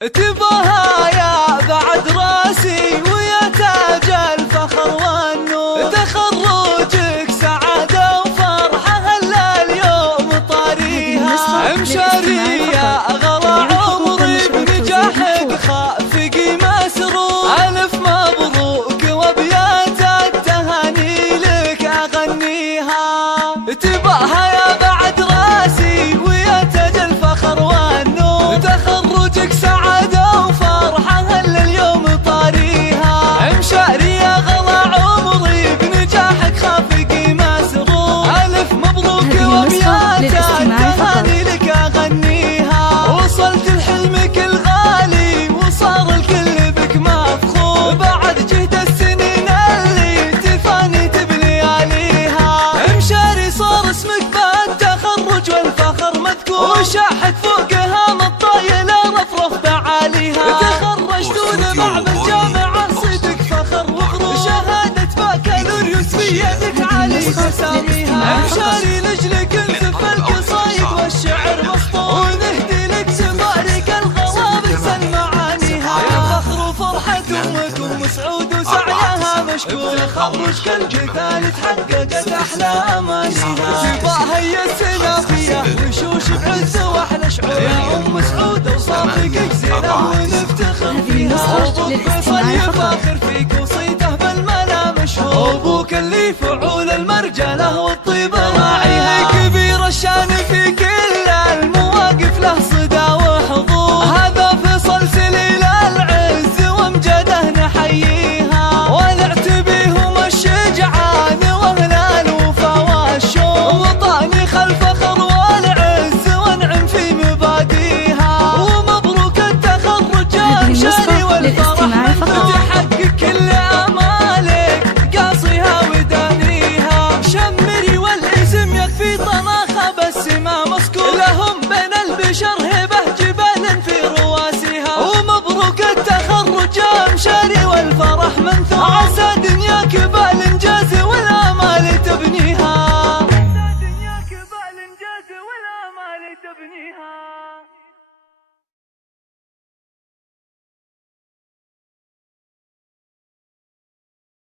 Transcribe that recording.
تباها يا بعد راسي ويا تاج الفخر والنور، تخرجك سعادة وفرحة هلا اليوم طاريها، امشاري يا غلا عمري بنجاحك خافق مسرور، ألف مبروك وابيات التهاني لك أغنيها. تباها يا بعد راسي ويا تاج الفخر والنور، تخرجك سعادة وفرحة هلا اليوم طاريها، امشاري يا غلا عمري بنجاحك خافقي مسرور، ألف مبروك وابيات التهاني لك أغنيها. وصلت لحلمك الغالي وصار الكل بك مفخور، بعد جهد السنين اللي تفاني تبني عليها، امشاري صار اسمك بالتخرج والفخر مذكور، وشاحت فوقها مطايل رفرف بعاليها، تخرجتون مع بالجامعة صدق فخر وغرور، شهادة بكالوريوس في يدك علي مساميها، امشاري لجلك انزف القصايد والشعر مسطور، ونهدي لك تبارك الغواب سن معانيها، فخر وفرحة امكم سعود وسعيها مشكور، تخرج كالجثال تحققت احلى امانيها. تباها هي السلافية وشوش بعز واحلى شعور، يا ام سعود وصافقك زينة ونفتخر فيها، ابوك فيصل يفاخر فيك وصيته بالملا مشهور، ابوك اللي فعول المرجله والطيبة